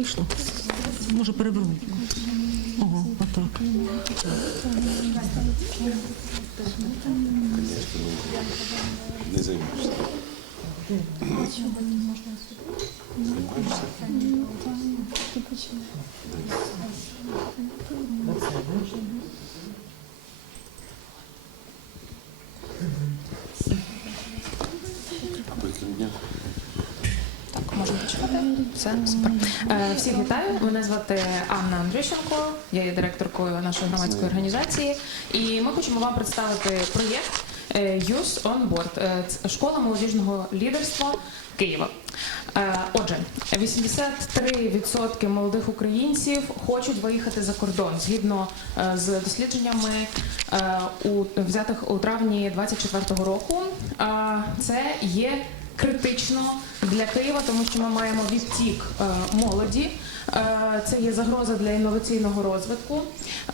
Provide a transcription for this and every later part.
вийшло? Може переверну. Ого, отак. Не займаєшся. А по яким дням? Так, можна почати. Все супер. Е, Всіх вітаю. Мене звати Анна Андрющенко. Я є директоркою нашої громадської організації. І ми хочемо вам представити проєкт е, Youth on Board. Е, школа молодіжного лідерства Києва. Отже, 83% молодих українців хочуть виїхати за кордон згідно з дослідженнями взятих у травні 24 року. Це є критично для Києва, тому що ми маємо відтік е, молоді. Е, Це є загроза для інноваційного розвитку.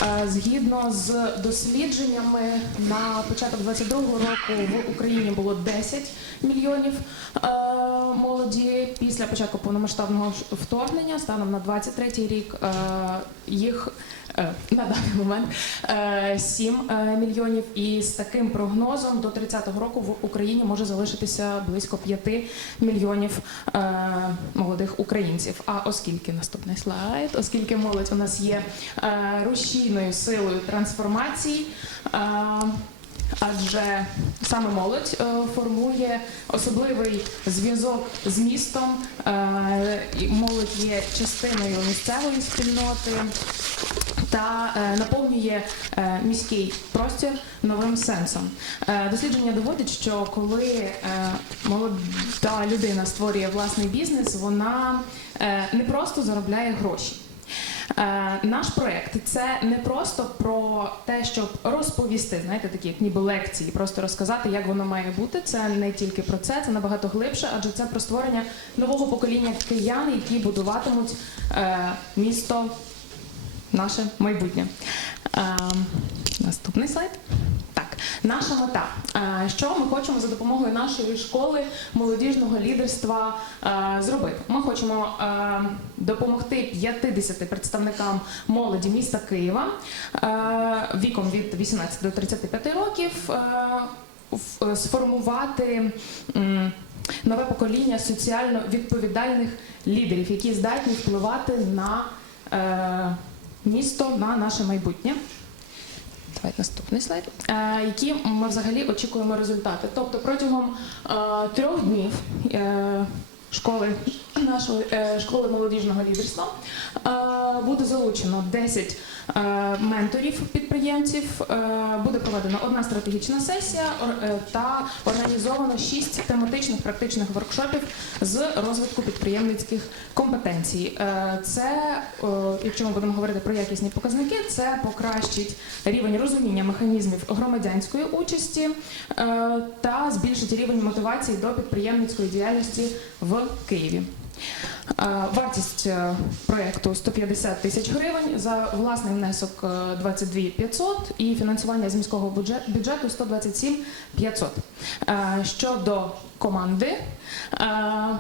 Е, Згідно з дослідженнями, на початок 22-го року в Україні було 10 мільйонів молоді. Після початку повномасштабного вторгнення, станом на 23-й рік, їх на даний момент е, 7 е, мільйонів. І з таким прогнозом до 30-го року в Україні може залишитися близько 5 мільйонів е, молодих українців. А оскільки наступний слайд, оскільки молодь у нас є е, рушійною силою трансформацій. е, Адже саме молодь е, формує особливий зв'язок з містом. Е, Молодь є частиною місцевої спільноти та е, наповнює е, міський простір новим сенсом. Е, Дослідження доводять, що коли молода людина створює власний бізнес, вона не просто заробляє гроші. Наш проект це не просто про те, щоб розповісти, знаєте, такі як ніби лекції, просто розказати, як воно має бути. Це не тільки про це, це набагато глибше, адже це про створення нового покоління киян, які будуватимуть місто, наше майбутнє. Е, Наступний слайд. Так, наша мета. Е, Що ми хочемо за допомогою нашої школи молодіжного лідерства е, зробити? Ми хочемо е, допомогти 50 представникам молоді міста Києва віком від 18 до 35 років сформувати. Нове покоління соціально відповідальних лідерів, які здатні впливати на місто, на наше майбутнє. Давайте наступний слайд. Е, які ми взагалі очікуємо результати. Тобто протягом е, трьох днів е, школи нашої е, школи молодіжного лідерства е, буде залучено 10 е, менторів підприємців. Буде проведена одна стратегічна сесія та організовано 6 тематичних практичних воркшопів з розвитку підприємницьких компетенцій. Це, якщо ми будемо говорити про якісні показники, це покращить рівень розуміння механізмів громадянської участі та збільшить рівень мотивації до підприємницької діяльності в Києві. Е, Вартість е, проєкту 150 тисяч гривень, за власний внесок е, 22 500 і фінансування з міського бюджету 127 500. Е, Щодо команди, е,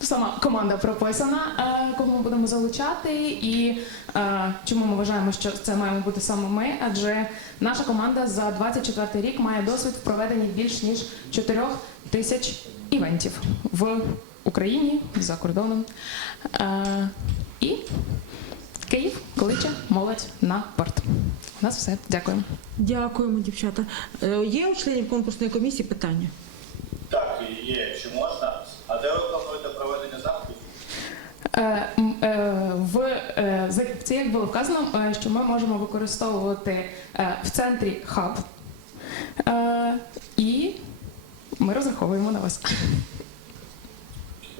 Сама команда прописана, е, кого ми будемо залучати, і е, чому ми вважаємо, що це маємо бути саме ми, адже наша команда за 24 рік має досвід в проведенні більш ніж 4 тисяч івентів в Україні за кордоном. Е, І Київ кличе молодь на порт. У нас все. Дякую. Дякуємо, дівчата. Е, Є у членів конкурсної комісії питання? Так, є, чи можна. А де ви плануєте проведення заходів? Е, е, В е, це як було вказано, е, що ми можемо використовувати е, в центрі хаб, Е, і ми розраховуємо на вас.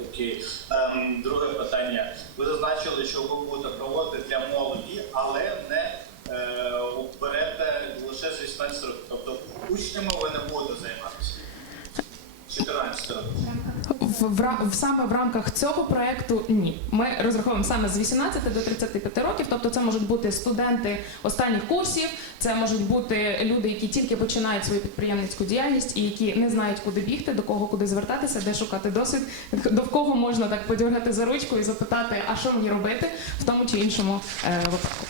Окей. Ем, друге питання. Ви зазначили, що ви будете проводити для молоді, але не е, берете лише з 16 років. Тобто учнями ви не будете займатися. 14 років. В, в, в- саме в рамках цього проекту ні. Ми розраховуємо саме з 18 до 35 років. Тобто, це можуть бути студенти останніх курсів, це можуть бути люди, які тільки починають свою підприємницьку діяльність і які не знають, куди бігти, до кого куди звертатися, де шукати досвід, до кого можна так подергати за ручку і запитати, а що мені робити в тому чи іншому е, випадку.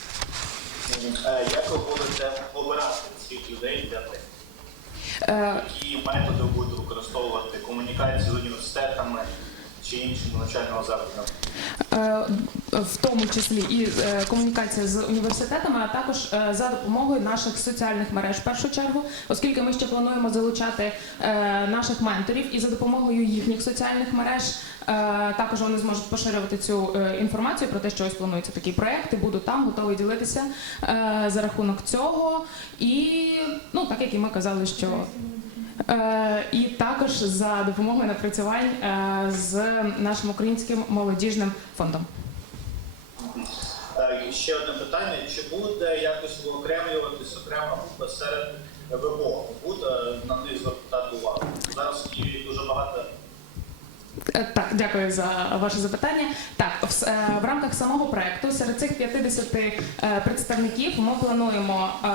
Е, Як ви будете обирати цих людей для тих? Е, Які методи ви будете використовувати? Комунікації з університетами чи іншими навчальними закладами? Е, в тому числі і е, комунікація з університетами, а також е, за допомогою наших соціальних мереж в першу чергу, оскільки ми ще плануємо залучати наших менторів і за допомогою їхніх соціальних мереж. Також вони зможуть поширювати цю інформацію про те, що ось плануються такі проекти. Буду там готовий ділитися за рахунок цього. І ну так як і ми казали, що і також за допомогою напрацювань е, з нашим українським молодіжним фондом. Е, Ще одне питання: чи буде якось виокремлюватись окрема група серед ВПО? Буде на них звертати увагу? Зараз дуже багато Е, Так, дякую за ваше запитання. Так, в, е, рамках самого проекту серед цих 50 е, представників ми плануємо е,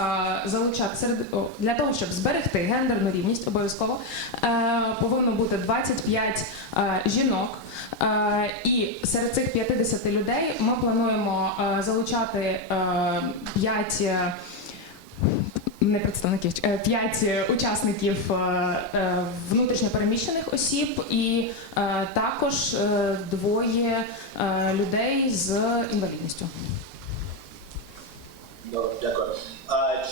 залучати серед для того, щоб зберегти гендерну рівність, обов'язково е, повинно бути 25 е, жінок. Е, І серед цих 50 людей ми плануємо е, залучати е, 5 не представників, е, п'ять учасників е, е, внутрішньопереміщених осіб і також двоє людей з інвалідністю. Дякую.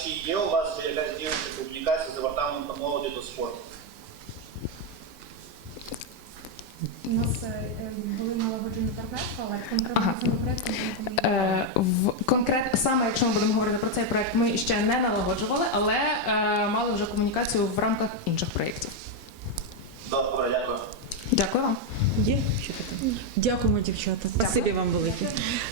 Чи є у вас якась діюча публікація з департаментом молоді до спорту? У нас е, були налагоджені партнерства, але конкретно комунікуємо. Е, В конкрет саме, якщо ми будемо говорити про цей проект, ми ще не налагоджували, але е, мали вже комунікацію в рамках інших проєктів. Добре, дякую. Дякую вам. Є ще питання? Дякуємо, дівчата. Спасибі вам велике.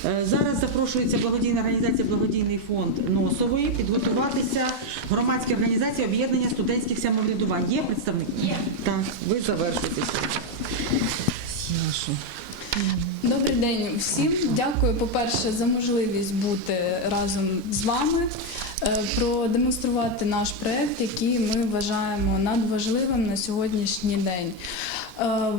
Е, Зараз запрошується благодійна організація Благодійний фонд Носової підготуватися громадські організації об'єднання студентських самоврядувань. Є представник? Є. Так, ви завершуєтеся. Нашу. Добрий день всім. Дякую, по-перше, за можливість бути разом з вами, е, продемонструвати наш проект, який ми вважаємо надважливим на сьогоднішній день. Е,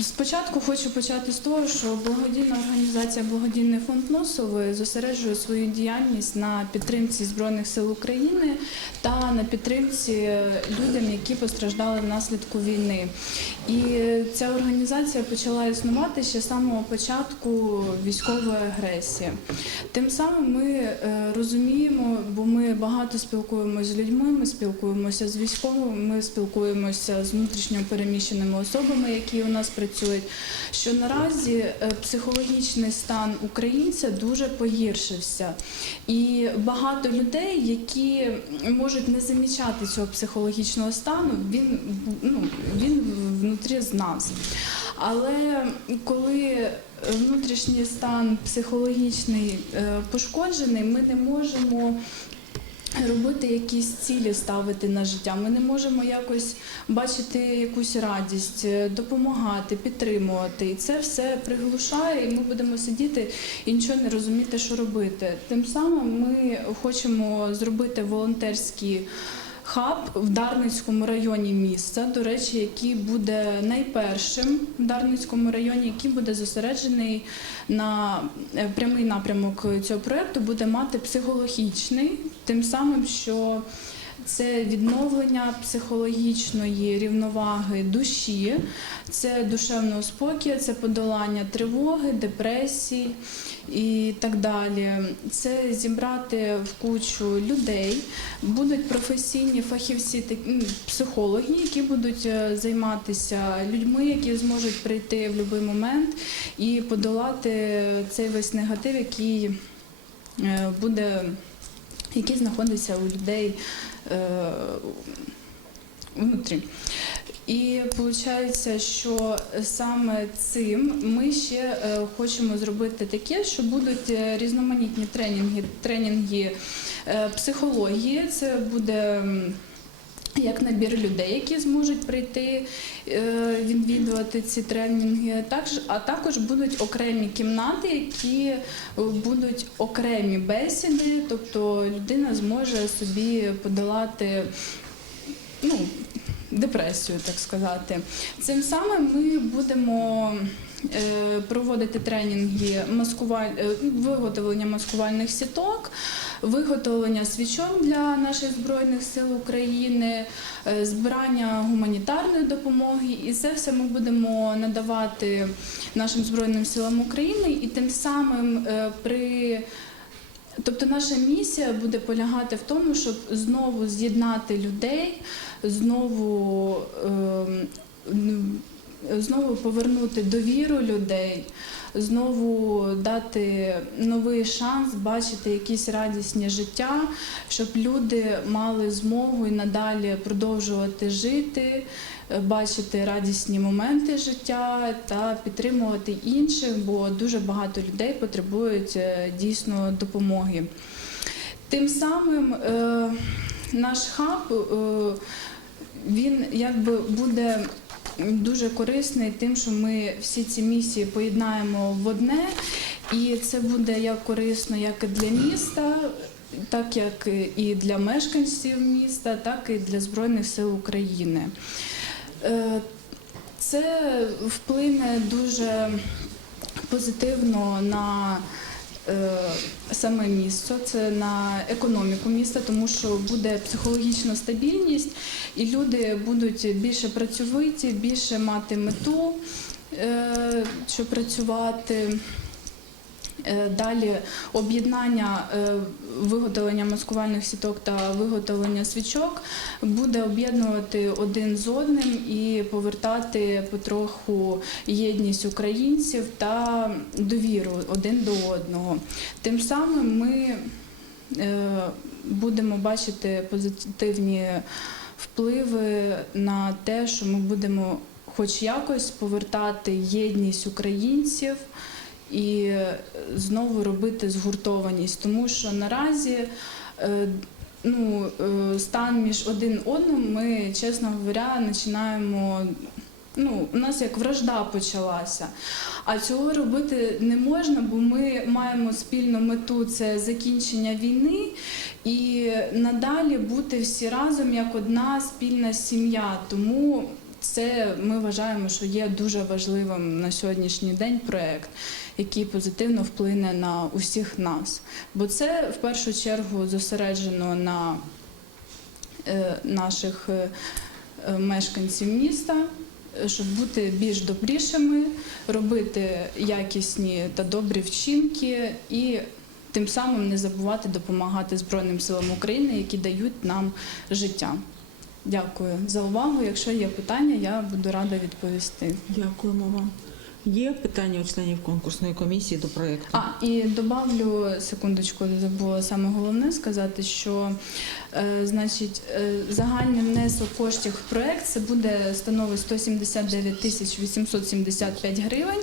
Спочатку хочу почати з того, що благодійна організація Благодійний фонд Носової зосереджує свою діяльність на підтримці Збройних сил України та на підтримці людям, які постраждали внаслідку війни. І ця організація почала існувати ще з самого початку військової агресії. Тим самим ми е, розуміємо, бо ми багато спілкуємося з людьми, ми спілкуємося з військовими, ми спілкуємося з внутрішньо переміщеними особами, які у нас працюють. Що наразі е, психологічний стан українця дуже погіршився, і багато людей, які можуть не замічати цього психологічного стану, він ну він внутрі з нас. Але коли внутрішній стан психологічний е, пошкоджений, ми не можемо робити якісь цілі ставити на життя. Ми не можемо якось бачити якусь радість, е, допомагати, підтримувати. І це все приглушає, і ми будемо сидіти і нічого не розуміти, що робити. Тим самим ми хочемо зробити волонтерські. Хаб в Дарницькому районі міста, до речі, який буде найпершим в Дарницькому районі, який буде зосереджений на е, прямий напрямок цього проекту, буде мати психологічний, тим самим, що це відновлення психологічної рівноваги душі, це душевного спокою, це подолання тривоги, депресій і так далі. Це зібрати в кучу людей. Будуть професійні фахівці, психологи, які будуть е, займатися людьми, які зможуть прийти в будь-який момент і подолати цей весь негатив, який е, буде, який знаходяться у людей е, внутрі. І виходить, що саме цим ми ще е, хочемо зробити таке, що будуть е, різноманітні тренінги, тренінги психології. Це буде як набір людей, які зможуть прийти е, відвідувати ці тренінги. А також будуть окремі кімнати, які будуть окремі бесіди, тобто людина зможе собі подолати ну, депресію, так сказати. Цим самим ми будемо проводити тренінги е, виготовлення маскувальних сіток, виготовлення свічок для наших збройних сил України, е, збирання гуманітарної допомоги, і це все ми будемо надавати нашим збройним силам України, і тим самим е, при Тобто наша місія буде полягати в тому, щоб знову з'єднати людей, знову, ем, знову повернути довіру людей, знову дати новий шанс бачити якісь радісні життя, щоб люди мали змогу і надалі продовжувати жити, е, бачити радісні моменти життя та підтримувати інших, бо дуже багато людей потребують е, дійсно допомоги. Тим самим е, наш хаб він якби буде дуже корисний тим, що ми всі ці місії поєднаємо в одне, і це буде як корисно як і для міста. Так як і для мешканців міста, так і для Збройних сил України. Е, Це вплине дуже позитивно на саме місто, це на економіку міста, тому що буде психологічна стабільність, і люди будуть більше працьовиті, більше мати мету, е, щоб працювати. Е, Далі об'єднання е, виготовлення маскувальних сіток та виготовлення свічок буде об'єднувати один з одним і повертати потроху єдність українців та довіру один до одного. Тим самим ми е, будемо бачити позитивні впливи на те, що ми будемо хоч якось повертати єдність українців і знову робити згуртованість, тому що наразі е, ну, е, стан між один одним ми, чесно говоря, починаємо. Ну, у нас як вражда почалася. А цього робити не можна, бо ми маємо спільну мету це закінчення війни і надалі бути всі разом як одна спільна сім'я. Тому це ми вважаємо, що є дуже важливим на сьогоднішній день проект, який позитивно вплине на усіх нас. Бо це в першу чергу зосереджено на е, наших е, мешканців міста, щоб бути більш добрішими, робити якісні та добрі вчинки і тим самим не забувати допомагати Збройним силам України, які дають нам життя. Дякую за увагу. Якщо є питання, я буду рада відповісти. Дякуємо вам. Є питання у членів конкурсної комісії до проєкту? А і добавлю секундочку, забула саме головне сказати, що е, значить е, загальний внесок коштів в проєкт це буде становить 179 тисяч 875 гривень.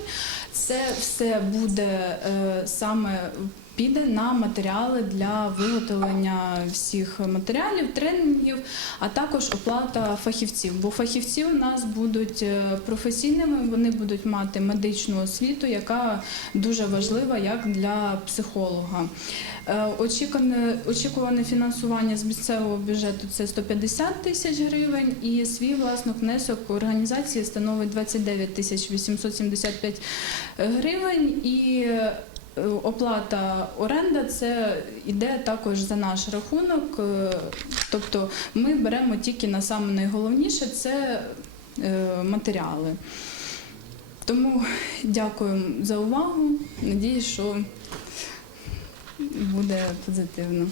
Це все буде е, саме. Піде на матеріали для виготовлення всіх матеріалів, тренінгів, а також оплата фахівців. Бо фахівці у нас будуть е, професійними, вони будуть мати медичну освіту, яка дуже важлива як для психолога. Е, Очікуване, очікуване фінансування з місцевого бюджету це 150 тисяч гривень, і свій власник внесок організації становить 29 тисяч 875 гривень. І Оплата оренда це йде також за наш рахунок. е, Тобто ми беремо тільки на саме найголовніше це е, матеріали. Тому дякую за увагу. Надіюсь, що буде позитивно.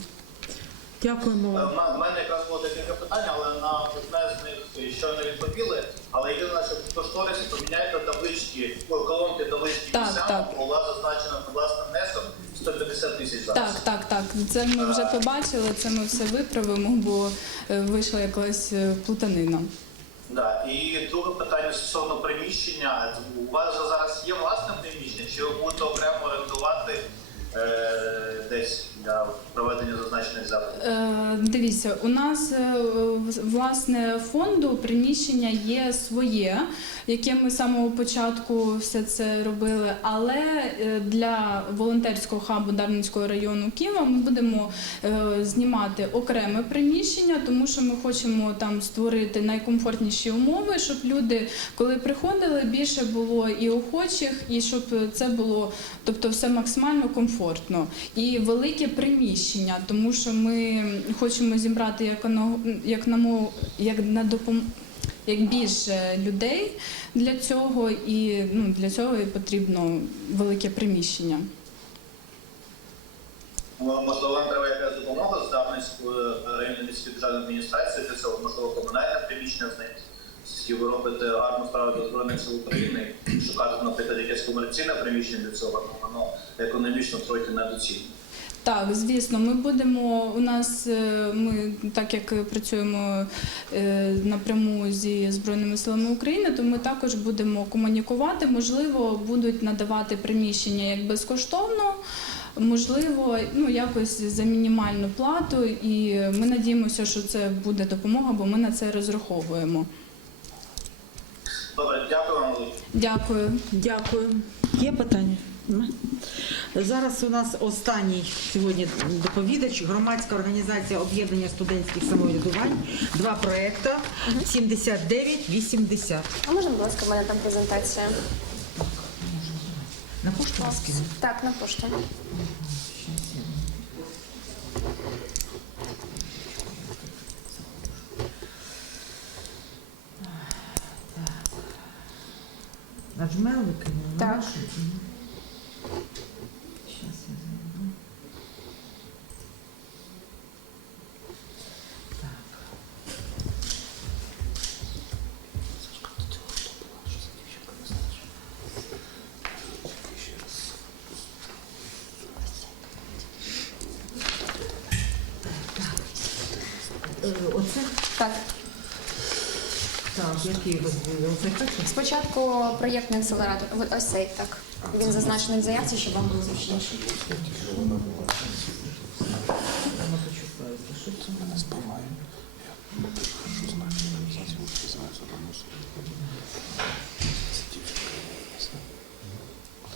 Дякуємо У мене якраз було декілька питань, але на одне з них ще не відповіли. Але єдине, що в кошторисі поміняйте таблички, колонки таблички Так, місцями, так. була зазначена власне внесок 150 тисяч зараз. Так, так, так. Це ми вже побачили, це ми все виправимо, бо е, вийшла якась е, плутанина. Да. І друге питання стосовно приміщення. У вас же зараз є власне приміщення, чи ви будете окремо орендувати е, десь для проведення зазначених заходів? Е, Дивіться. У нас е, власне фонду приміщення є своє, яке ми з самого початку все це робили. Але е, для волонтерського хабу Дарницького району Києва ми будемо е, знімати окреме приміщення, тому що ми хочемо там створити найкомфортніші умови, щоб люди, коли приходили, більше було і охочих, і щоб це було, тобто все максимально комфортно і велике приміщення, тому що ми хочемо зібрати як як на як на допом... як більше людей для цього, і ну для цього і потрібно велике приміщення. Можливо, вам треба якась допомога з Дарницької районної міської державної адміністрації для цього, можливо, комунальне приміщення знайти. Ви робите гарну справу для Збройних сил України, шукати, наприклад, якесь комерційне приміщення для цього, воно економічно трохи недоцільно. Так, звісно, ми будемо. У нас е, ми так як працюємо е, напряму зі збройними силами України, то ми також будемо комунікувати. Можливо, будуть надавати приміщення як безкоштовно. Можливо, ну якось за мінімальну плату, і ми надіємося, що це буде допомога, бо ми на це розраховуємо. Добре, дякую вам. Дякую. Дякую. Є питання? Зараз у нас останній сьогодні доповідач. Громадська організація об'єднання студентських самоврядувань. Два проекти 79-80. А можна, будь ласка, в мене там презентація? На пошту розкину? Так, на пошту. На Gmail викинула? Так. Спочатку проєктний акселератор. Ось цей так. Він зазначений в заявці, щоб вам було зручніше. Вона почувається. Що це? Збиває. Я що знаю, що зовсім не знаю, що там мусить.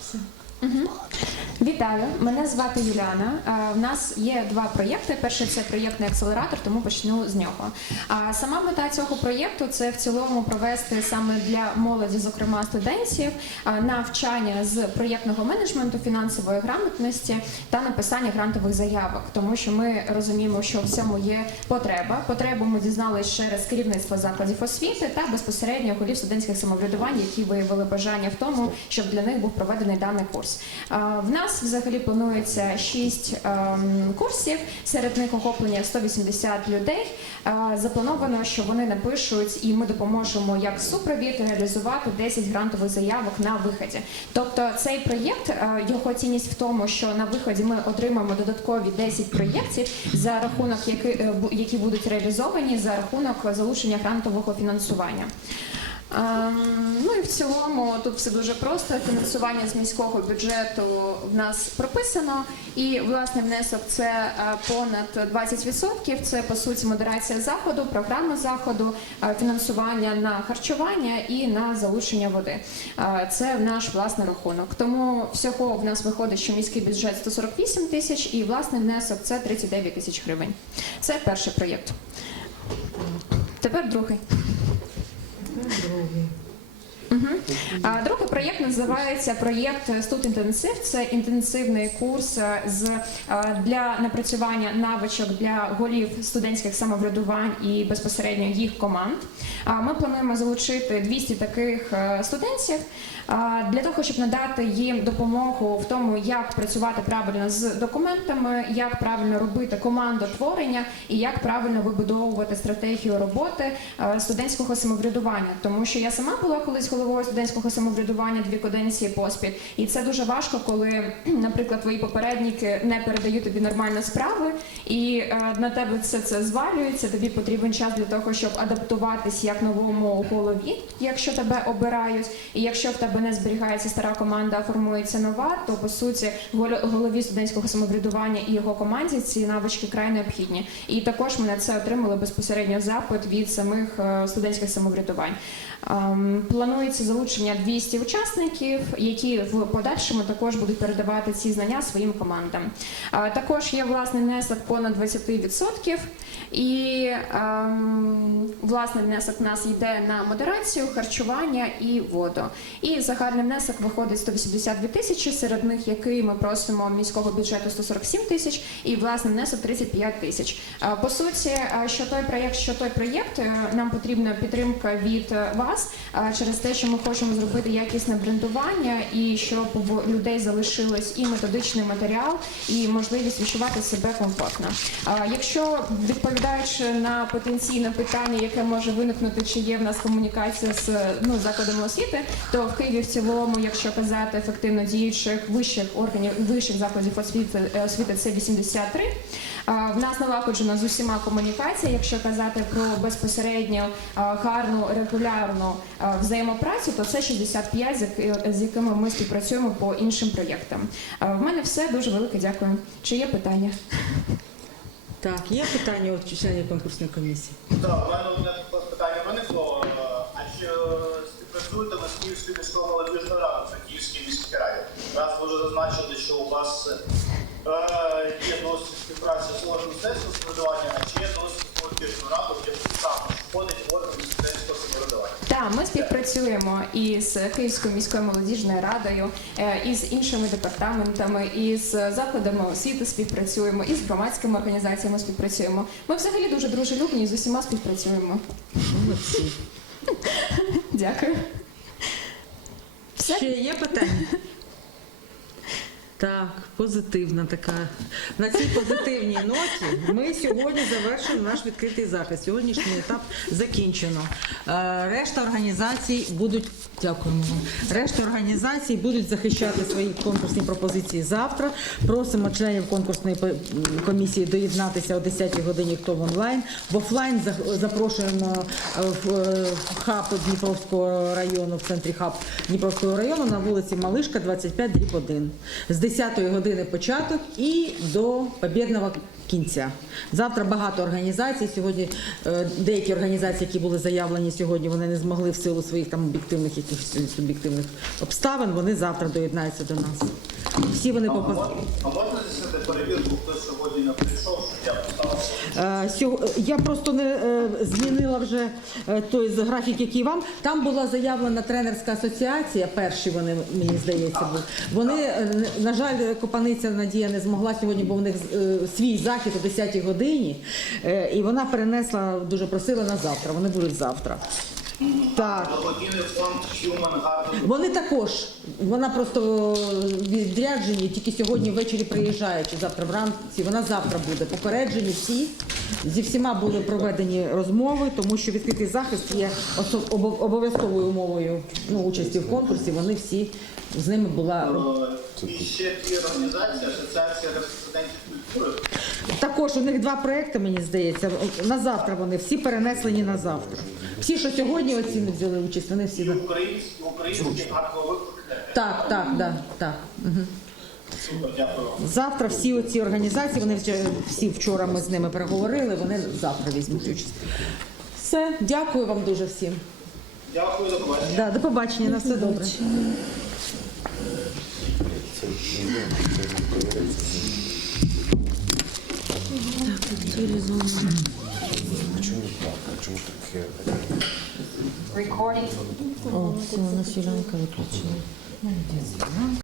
Це дівчинка. Вітаю, мене звати Юліана. Е, В нас є два проєкти. Перший це проєктний акселератор, тому почну з нього. А сама мета цього проєкту це в цілому провести саме для молоді, зокрема студентів, е, навчання з проєктного менеджменту, фінансової грамотності та написання грантових заявок, тому що ми розуміємо, що в цьому є потреба. Потребу ми дізналися через керівництво закладів освіти та безпосередньо голів студентських самоврядувань, які виявили бажання в тому, щоб для них був проведений даний курс. Е, В нас взагалі планується 6 курсів, серед них охоплення 180 людей. Е, Заплановано, що вони напишуть, і ми допоможемо як супровід реалізувати 10 грантових заявок на виході. Тобто цей проєкт е, його цінність в тому, що на виході ми отримаємо додаткові 10 проєктів за рахунок які, е, які будуть реалізовані за рахунок залучення грантового фінансування. Ем, Ну і в цілому тут все дуже просто. Фінансування з міського бюджету в нас прописано, і власний внесок це е, понад 20%. Це по суті модерація заходу, програма заходу, е, фінансування на харчування і на залучення води. Е, Це наш власний рахунок. Тому всього в нас виходить, що міський бюджет 148 тисяч, і власний внесок це 39 тисяч гривень. Це перший проєкт. Тепер другий. Другий. I 就 ok Мгм. А Другий проєкт називається проєкт Студінтенсив. Це інтенсивний курс е, з е, для напрацювання навичок для голів студентських самоврядувань і безпосередньо їх команд. А Ми плануємо залучити 200 таких е, студентів для того, щоб надати їм допомогу в тому, як працювати правильно з документами, як правильно робити командотворення і як правильно вибудовувати стратегію роботи студентського самоврядування. Тому що я сама була колись головою головою студентського самоврядування дві каденції поспіль. І це дуже важко, коли, наприклад, твої попередники не передають тобі нормально справи, і е, на тебе все це звалюється. Тобі потрібен час для того, щоб адаптуватись як новому голові, якщо тебе обирають. І якщо в тебе не зберігається стара команда, а формується нова, то по суті голо- голові студентського самоврядування і його команді ці навички край необхідні. І також ми на це отримали безпосередньо запит від самих е, студентських самоврядувань. Ем, Планується залучення 200 учасників, які в подальшому також будуть передавати ці знання своїм командам. Е, Також є власний внесок понад 20%. І ем, власний внесок у нас йде на модерацію, харчування і воду. І загальний внесок виходить 182 тисячі, серед них який ми просимо міського бюджету 147 тисяч, і власний внесок 35 тисяч. Е, По суті, е, що той проєкт, що той проєкт, нам потрібна підтримка від вас е, через те, що ми хочемо зробити якісне брендування і щоб в людей залишилось і методичний матеріал, і можливість відчувати себе комфортно. Якщо відповідаючи на потенційне питання, яке може виникнути, чи є в нас комунікація з ну закладами освіти, то в Києві в цілому, якщо казати ефективно діючих вищих органів вищих закладів освіти, е, освіти це 83. В нас налагоджена з усіма комунікація. Якщо казати про безпосередньо гарну регулярну взаємопрацю, то це 65, з якими ми співпрацюємо по іншим проєктам. В мене все дуже велике дякую. Чи є питання? Так, є питання у членів конкурсної комісії? Так, у мене одне питання виникло. Е, А чи співпрацюєте ви з Київською міською молодіжною радою при Київській міській раді? Раз ви вже зазначили, що у вас е, є досвід співпраці з органом мистецтва самоврядування, а чи є досвід з молодіжною радою, де саме входить орган мистецького самоврядування? Так, ми співпрацюємо із Київською міською молодіжною радою, е, і з іншими департаментами, і з закладами освіти співпрацюємо, і з громадськими організаціями співпрацюємо. Ми взагалі дуже дружелюбні і з усіма співпрацюємо. Молодці. Дякую. Ще є питання? Так, позитивна така. На цій позитивній ноті ми сьогодні завершуємо наш відкритий захист. Сьогоднішній етап закінчено. Е, Решта організацій будуть дякуємо вам. Решта організацій будуть захищати свої конкурсні пропозиції завтра. Просимо членів конкурсної комісії доєднатися о 10 годині, хто в онлайн. В офлайн запрошуємо е, в е, хаб Дніпровського району, в центрі хаб Дніпровського району на вулиці Малишка, 25 дріб 1. З 10 години початок і до побєдного кінця. Завтра багато організацій. Сьогодні е, деякі організації, які були заявлені сьогодні, вони не змогли в силу своїх там об'єктивних якихось суб'єктивних обставин. Вони завтра доєднаються до нас. Всі вони А А можна здійснити перевірку, хто сьогодні не прийшов, щоб я поставив? Е, Я просто не е, змінила вже е, той графік, який вам. Там була заявлена тренерська асоціація. Перші вони мені здається були. Вони е, на жаль, Копаниця Надія не змогла сьогодні, бо в них е, свій захід о 10-й годині, е, і вона перенесла, дуже просила на завтра. Вони будуть завтра. Так. Вони також. Вона просто відряджені, тільки сьогодні ввечері приїжджає, чи завтра вранці. Вона завтра буде. Попереджені всі. Зі всіма були проведені розмови, тому що відкритий захист є обов'язковою умовою ну, участі в конкурсі. Вони всі з ними була Е, І ще дві організації, Асоціація культури. також. У них два проекти, мені здається. На завтра вони всі перенеслені на завтра. Всі, що сьогодні оці не взяли участь, вони всі І українські, українські так, так, да, так. Угу. Завтра всі оці організації, вони всі вчора ми з ними переговорили, вони завтра візьмуть участь. Все, дякую вам дуже всім. Дякую, до побачення. Да, до побачення, на все добре. Чому так? Чому таке? recording. あ、そんな知らんから途中。何ですよ。